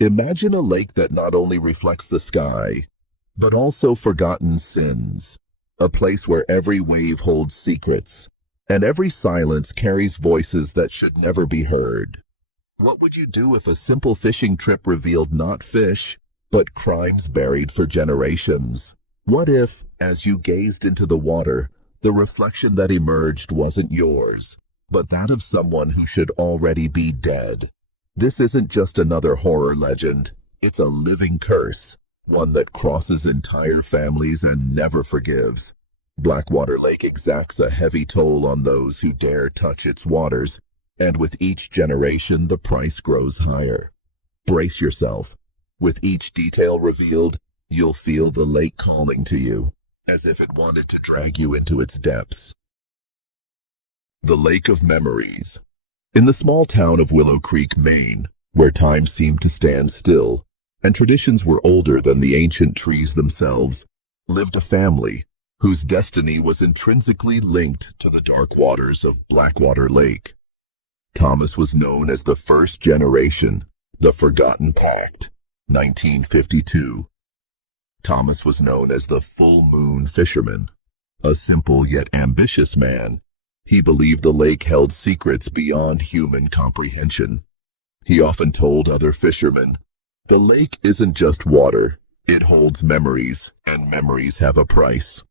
Imagine a lake that not only reflects the sky, but also forgotten sins, a place where every wave holds secrets, and every silence carries voices that should never be heard. What would you do if a simple fishing trip revealed not fish, but crimes buried for generations? What if, as you gazed into the water, the reflection that emerged wasn't yours, but that of someone who should already be dead? This isn't just another horror legend, it's a living curse, one that crosses entire families and never forgives. Blackwater Lake exacts a heavy toll on those who dare touch its waters, and with each generation the price grows higher. Brace yourself. With each detail revealed, you'll feel the lake calling to you, as if it wanted to drag you into its depths. The Lake of Memories. In the small town of Willow Creek, Maine, where time seemed to stand still, and traditions were older than the ancient trees themselves, lived a family whose destiny was intrinsically linked to the dark waters of Blackwater Lake. Thomas was known as the first generation, the Forgotten Pact, 1952. Thomas was known as the Moon Fisherman, a simple yet ambitious man. He believed the lake held secrets beyond human comprehension. He often told other fishermen, "The lake isn't just water, it holds memories, and memories have a price."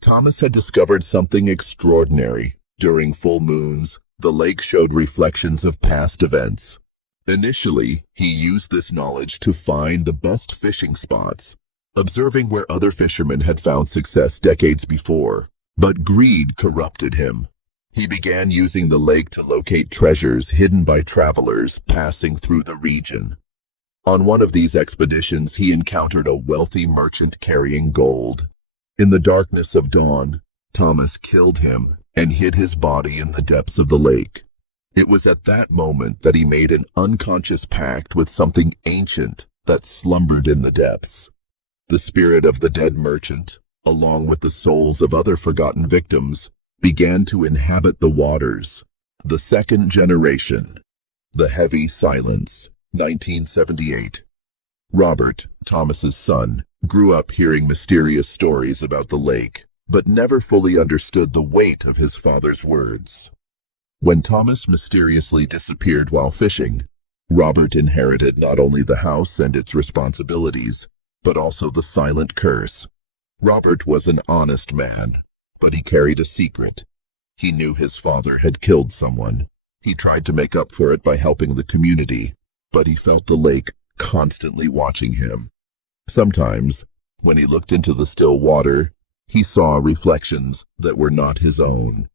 Thomas had discovered something extraordinary. During full moons, the lake showed reflections of past events. Initially, he used this knowledge to find the best fishing spots, observing where other fishermen had found success decades before. But greed corrupted him. He began using the lake to locate treasures hidden by travelers passing through the region. On one of these expeditions, he encountered a wealthy merchant carrying gold. In the darkness of dawn, Thomas killed him and hid his body in the depths of the lake. It was at that moment that he made an unconscious pact with something ancient that slumbered in the depths. The spirit of the dead merchant, along with the souls of other forgotten victims, began to inhabit the waters. The second generation. The Heavy Silence, 1978. Robert, Thomas's son, grew up hearing mysterious stories about the lake, but never fully understood the weight of his father's words. When Thomas mysteriously disappeared while fishing, Robert inherited not only the house and its responsibilities, but also the silent curse. Robert was an honest man, but he carried a secret. He knew his father had killed someone. He tried to make up for it by helping the community, but he felt the lake constantly watching him. Sometimes, when he looked into the still water, he saw reflections that were not his own.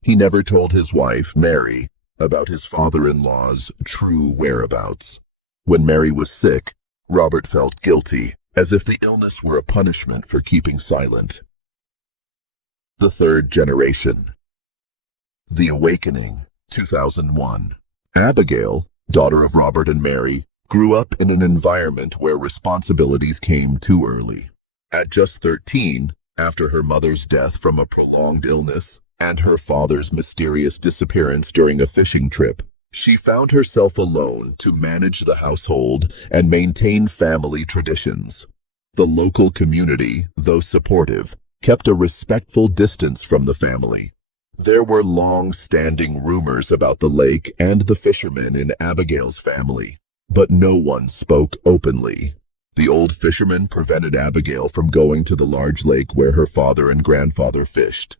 He never told his wife, Mary, about his father-in-law's true whereabouts. When Mary was sick, Robert felt guilty, as if the illness were a punishment for keeping silent. The third generation. The Awakening, 2001. Abigail, daughter of Robert and Mary, grew up in an environment where responsibilities came too early. At just 13, after her mother's death from a prolonged illness and her father's mysterious disappearance during a fishing trip, she found herself alone to manage the household and maintain family traditions. The local community, though supportive, kept a respectful distance from the family. There were long-standing rumors about the lake and the fishermen in Abigail's family, but no one spoke openly. The old fisherman prevented Abigail from going to the large lake where her father and grandfather fished.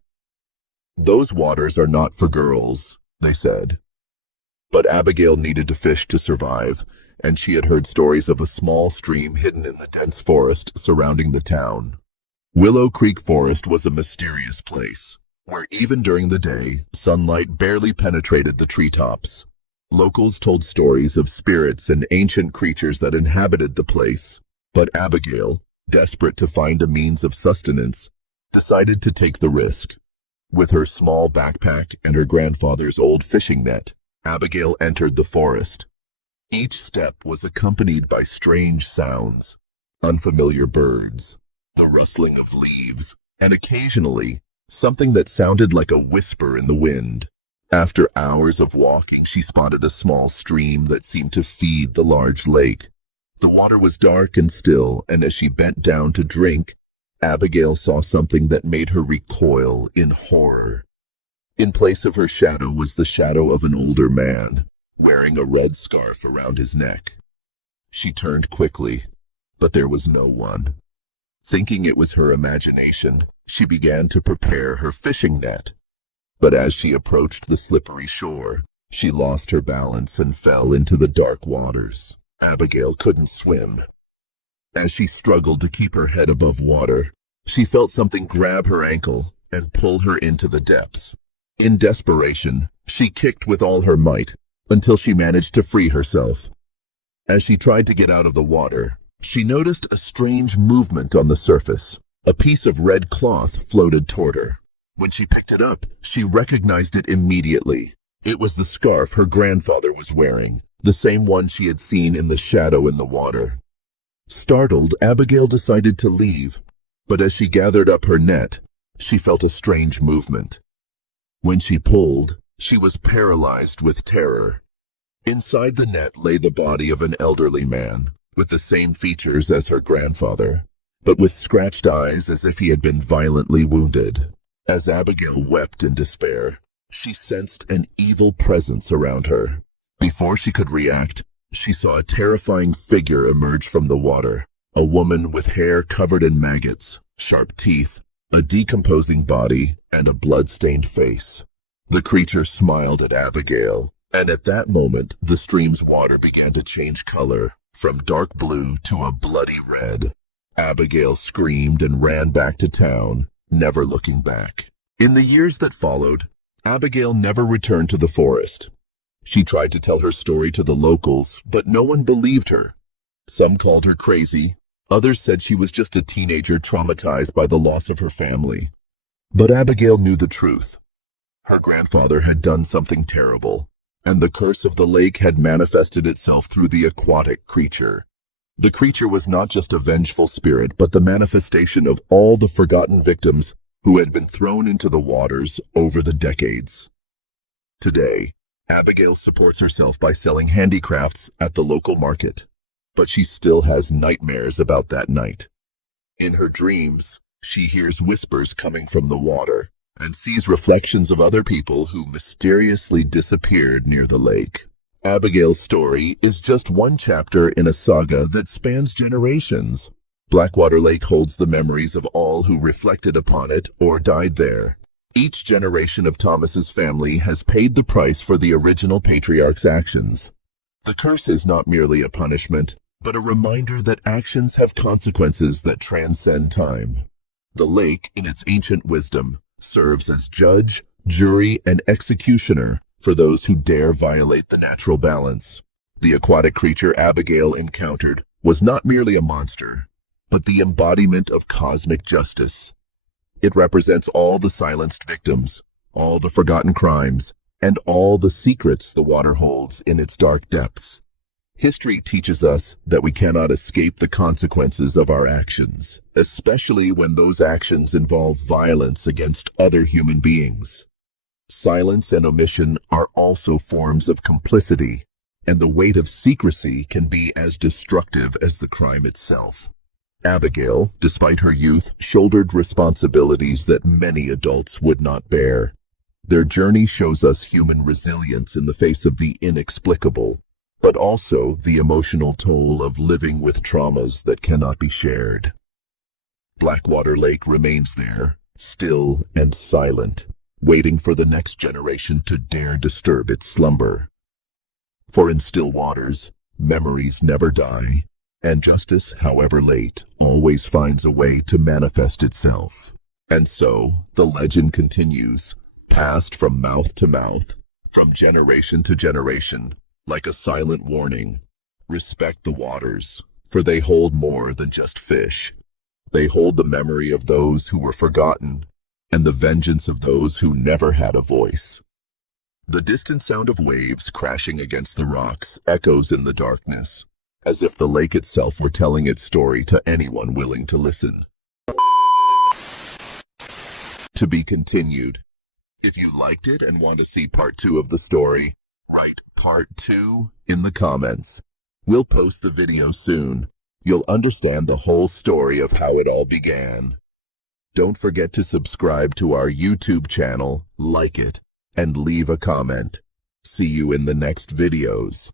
"Those waters are not for girls," they said. But Abigail needed to fish to survive, and she had heard stories of a small stream hidden in the dense forest surrounding the town. Willow Creek Forest was a mysterious place, where even during the day, sunlight barely penetrated the treetops. Locals told stories of spirits and ancient creatures that inhabited the place, but Abigail, desperate to find a means of sustenance, decided to take the risk. With her small backpack and her grandfather's old fishing net, Abigail entered the forest. Each step was accompanied by strange sounds, unfamiliar birds, the rustling of leaves, and occasionally something that sounded like a whisper in the wind. After hours of walking, she spotted a small stream that seemed to feed the large lake. The water was dark and still, and as she bent down to drink, Abigail saw something that made her recoil in horror. In place of her shadow was the shadow of an older man, wearing a red scarf around his neck. She turned quickly, but there was no one. Thinking it was her imagination, she began to prepare her fishing net. But as she approached the slippery shore, she lost her balance and fell into the dark waters. Abigail couldn't swim. As she struggled to keep her head above water, she felt something grab her ankle and pull her into the depths. In desperation, she kicked with all her might until she managed to free herself. As she tried to get out of the water, she noticed a strange movement on the surface. A piece of red cloth floated toward her. When she picked it up, she recognized it immediately. It was the scarf her grandfather was wearing, the same one she had seen in the shadow in the water. Startled, Abigail decided to leave, but as she gathered up her net, she felt a strange movement. When she pulled, she was paralyzed with terror. Inside the net lay the body of an elderly man, with the same features as her grandfather, but with scratched eyes as if he had been violently wounded. As Abigail wept in despair, she sensed an evil presence around her. Before she could react, she saw a terrifying figure emerge from the water, a woman with hair covered in maggots, sharp teeth, a decomposing body, and a blood-stained face. The creature smiled at Abigail, and at that moment, the stream's water began to change color, from dark blue to a bloody red. Abigail screamed and ran back to town, never looking back. In the years that followed, Abigail never returned to the forest. She tried to tell her story to the locals, but no one believed her. Some called her crazy. Others said she was just a teenager traumatized by the loss of her family. But Abigail knew the truth. Her grandfather had done something terrible, and the curse of the lake had manifested itself through the aquatic creature. The creature was not just a vengeful spirit, but the manifestation of all the forgotten victims who had been thrown into the waters over the decades. Today, Abigail supports herself by selling handicrafts at the local market, but she still has nightmares about that night. In her dreams, she hears whispers coming from the water and sees reflections of other people who mysteriously disappeared near the lake. Abigail's story is just one chapter in a saga that spans generations. Blackwater Lake holds the memories of all who reflected upon it or died there. Each generation of Thomas's family has paid the price for the original patriarch's actions. The curse is not merely a punishment, but a reminder that actions have consequences that transcend time. The lake, in its ancient wisdom, serves as judge, jury, and executioner for those who dare violate the natural balance. The aquatic creature Abigail encountered was not merely a monster, but the embodiment of cosmic justice. It represents all the silenced victims, all the forgotten crimes, and all the secrets the water holds in its dark depths. History teaches us that we cannot escape the consequences of our actions, especially when those actions involve violence against other human beings. Silence and omission are also forms of complicity, and the weight of secrecy can be as destructive as the crime itself. Abigail, despite her youth, shouldered responsibilities that many adults would not bear. Their journey shows us human resilience in the face of the inexplicable, but also the emotional toll of living with traumas that cannot be shared. Blackwater Lake remains there, still and silent, waiting for the next generation to dare disturb its slumber. For in still waters, memories never die, and justice, however late, always finds a way to manifest itself. And so, the legend continues, passed from mouth to mouth, from generation to generation, like a silent warning. Respect the waters, for they hold more than just fish. They hold the memory of those who were forgotten, and the vengeance of those who never had a voice. The distant sound of waves crashing against the rocks echoes in the darkness, as if the lake itself were telling its story to anyone willing to listen. To be continued. If you liked it and want to see part 2 of the story, write part 2 in the comments. We'll post the video soon. You'll understand the whole story of how it all began. Don't forget to subscribe to our YouTube channel, like it, and leave a comment. See you in the next videos.